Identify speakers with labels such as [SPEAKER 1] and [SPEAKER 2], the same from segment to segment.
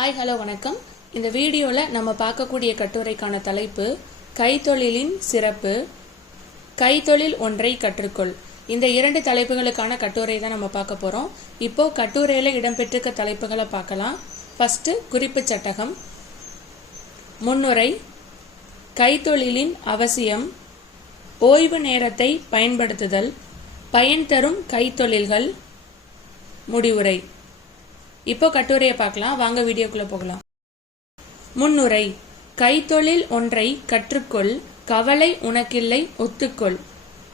[SPEAKER 1] Hi hello வணக்கம். இந்த வீடியோவில் நம்ம பார்க்கக்கூடிய கட்டுரைக்கான தலைப்பு கைத்தொழிலின் சிறப்பு கைத்தொழில் ஒன்றை கற்றுக்கொள். இந்த இரண்டு தலைப்புகளுக்கான கட்டுரை தான் நம்ம பார்க்க போகிறோம் இப்போது கட்டுரையில் இடம்பெற்றிருக்க தலைப்புகளை பார்க்கலாம். ஃபஸ்ட்டு குறிப்பு சட்டகம். முன்னுரை கைத்தொழிலின் அவசியம் ஓய்வு நேரத்தை பயன்படுத்துதல் பயன் தரும் கைத்தொழில்கள் முடிவுரை. இப்போ கட்டுரையை பார்க்கலாம். வாங்க வீடியோக்குள்ள போகலாம். முன்னுரை. கைத்தொழில் ஒன்றை கற்றுக்கொள் கவலை உனக்கில்லை ஒத்துக்கொள்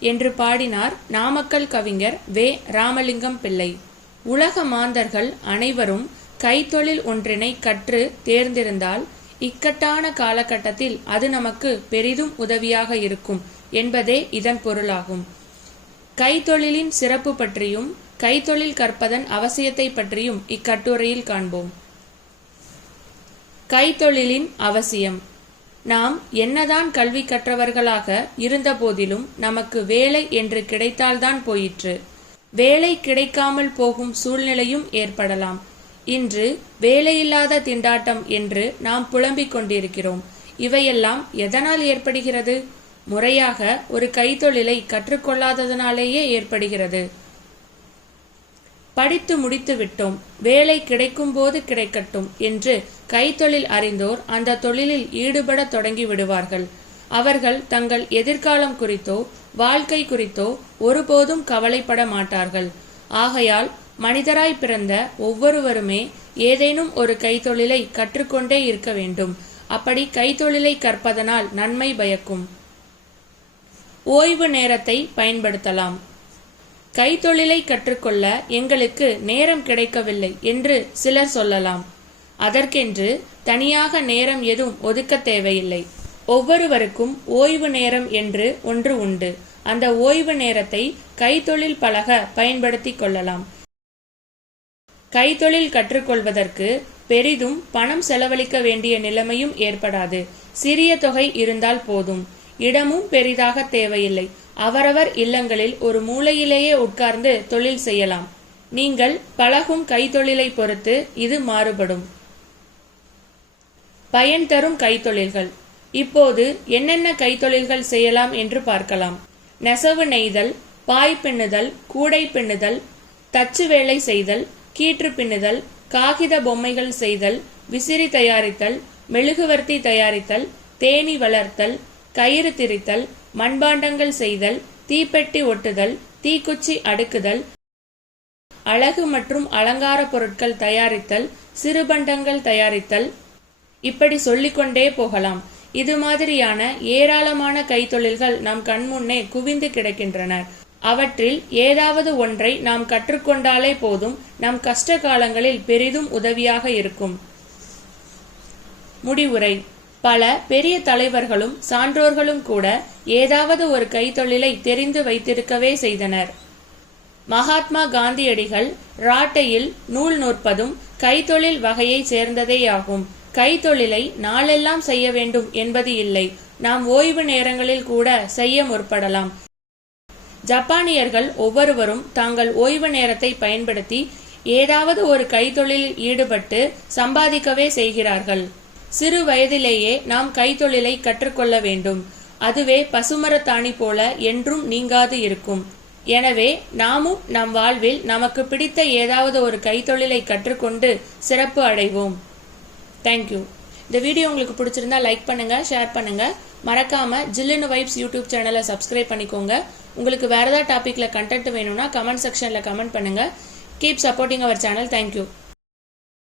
[SPEAKER 1] என்று பாடினார் நாமக்கல் கவிஞர் வே. ராமலிங்கம் பிள்ளை. உலக மாந்தர்கள் அனைவரும் கைத்தொழில் ஒன்றினை கற்று தேர்ந்திருந்தால் இக்கட்டான காலகட்டத்தில் அது நமக்கு பெரிதும் உதவியாக இருக்கும் என்பதே இதன் பொருளாகும். கைத்தொழிலின் சிறப்பு பற்றியும் கைத்தொழில் கற்பதன் அவசியத்தை பற்றியும் இக்கட்டுரையில் காண்போம். கைத்தொழிலின் அவசியம். நாம் என்னதான் கல்வி கற்றவர்களாக இருந்தபோதிலும் நமக்கு வேலை என்று கிடைத்தால்தான் போயிற்று. வேலை கிடைக்காமல் போகும் சூழ்நிலையும் ஏற்படலாம். இன்று வேலையில்லாத திண்டாட்டம் என்று நாம் புலம்பிக் கொண்டிருக்கிறோம். இவையெல்லாம் எதனால் ஏற்படுகிறது? முறையாக ஒரு கைத்தொழிலை கற்றுக்கொள்ளாததனாலேயே ஏற்படுகிறது. படித்து முடித்து விட்டோம் வேலை கிடைக்கும் போது கிடைக்கட்டும் என்று கைத்தொழில் அறிந்தோர் அந்த தொழிலில் ஈடுபட தொடங்கி விடுவார்கள் அவர்கள் தங்கள் எதிர்காலம் குறித்தோ வாழ்க்கை குறித்தோ ஒருபோதும் கவலைப்பட மாட்டார்கள். ஆகையால் மனிதராய் பிறந்த ஒவ்வொருவருமே ஏதேனும் ஒரு கைத்தொழிலை கற்றுக்கொண்டே இருக்க வேண்டும். அப்படி கைத்தொழிலை கற்பதனால் நன்மை பயக்கும். ஓய்வு நேரத்தை பயன்படுத்தலாம். கைத்தொழிலை கற்றுக்கொள்ள எங்களுக்கு நேரம் கிடைக்கவில்லை என்று சிலர் சொல்லலாம். அதற்கென்று தனியாக நேரம் எதுவும் ஒதுக்க தேவையில்லை. ஒவ்வொருவருக்கும் ஓய்வு நேரம் என்று ஒன்று உண்டு. அந்த ஓய்வு நேரத்தை கைத்தொழில் பழக பயன்படுத்தி கொள்ளலாம். கைத்தொழில் கற்றுக்கொள்வதற்கு பெரிதும் பணம் செலவழிக்க வேண்டிய நிலைமையும் ஏற்படாது. சிறிய தொகை இருந்தால் போதும். இடமும் பெரிதாக தேவையில்லை. அவரவர் இல்லங்களில் ஒரு மூலையிலேயே உட்கார்ந்து தொழில் செய்யலாம். நீங்கள் பழகும் கைத்தொழிலை பொறுத்து இது மாறுபடும். பயன் தரும் கைத்தொழில்கள். இப்போது என்னென்ன கைத்தொழில்கள் செய்யலாம் என்று பார்க்கலாம். நெசவு நெய்தல் பாய் பின்னுதல் கூடை பின்னுதல் தச்சு வேலை செய்தல் கீற்று பின்னுதல் காகித பொம்மைகள் செய்தல் விசிறி தயாரித்தல் மெழுகுவர்த்தி தயாரித்தல் தேனி வளர்த்தல் கயிறு திரித்தல் மண்பாண்டங்கள் செய்தல் தீப்பெட்டி ஒட்டுதல் தீக்குச்சி அடுக்குதல் அழகு மற்றும் அலங்கார பொருட்கள் தயாரித்தல் சிறுபண்டங்கள் தயாரித்தல். இப்படி சொல்லிக்கொண்டே போகலாம். இது மாதிரியான ஏராளமான கைத்தொழில்கள் நம் கண்முன்னே குவிந்து கிடக்கின்றன. அவற்றில் ஏதாவது ஒன்றை நாம் கற்றுக்கொண்டாலே போதும் நம் கஷ்ட காலங்களில் பெரிதும் உதவியாக இருக்கும். முடிவுரை. பல பெரிய தலைவர்களும் சான்றோர்களும் கூட ஏதாவது ஒரு கைத்தொழிலை தெரிந்து வைத்திருக்கவே செய்தனர். மகாத்மா காந்தியடிகள் ராட்டையில் நூல் நூற்பதும் கைத்தொழில் வகையைச் சேர்ந்ததேயாகும். கைத்தொழிலை நாளெல்லாம் செய்ய வேண்டும் என்பது இல்லை. நாம் ஓய்வு நேரங்களில் கூட செய்ய முற்படலாம். ஜப்பானியர்கள் ஒவ்வொருவரும் தாங்கள் ஓய்வு நேரத்தை பயன்படுத்தி ஏதாவது ஒரு கைத்தொழிலில் ஈடுபட்டு சம்பாதிக்கவே செய்கிறார்கள். சிறு வயதிலேயே நாம் கைத்தொழிலை கற்றுக்கொள்ள வேண்டும். அதுவே பசுமரத்தாணி போல என்றும் நீங்காது இருக்கும். எனவே நாமும் நம் வாழ்வில் நமக்கு பிடித்த ஏதாவது ஒரு கைத்தொழிலை கற்றுக்கொண்டு சிறப்பு அடைவோம். தேங்க்யூ இந்த வீடியோ உங்களுக்கு பிடிச்சிருந்தா லைக் பண்ணுங்க ஷேர் பண்ணுங்க. மறக்காம ஜில்லுன்னு வைப்ஸ் யூடியூப் சேனலை சப்ஸ்கிரைப் பண்ணிக்கோங்க. உங்களுக்கு வேற ஏதாவது டாப்பிக்கில் கண்டென்ட் வேணும்னா கமெண்ட் செக்ஷன்ல கமெண்ட் பண்ணுங்க. Keep supporting our channel thank you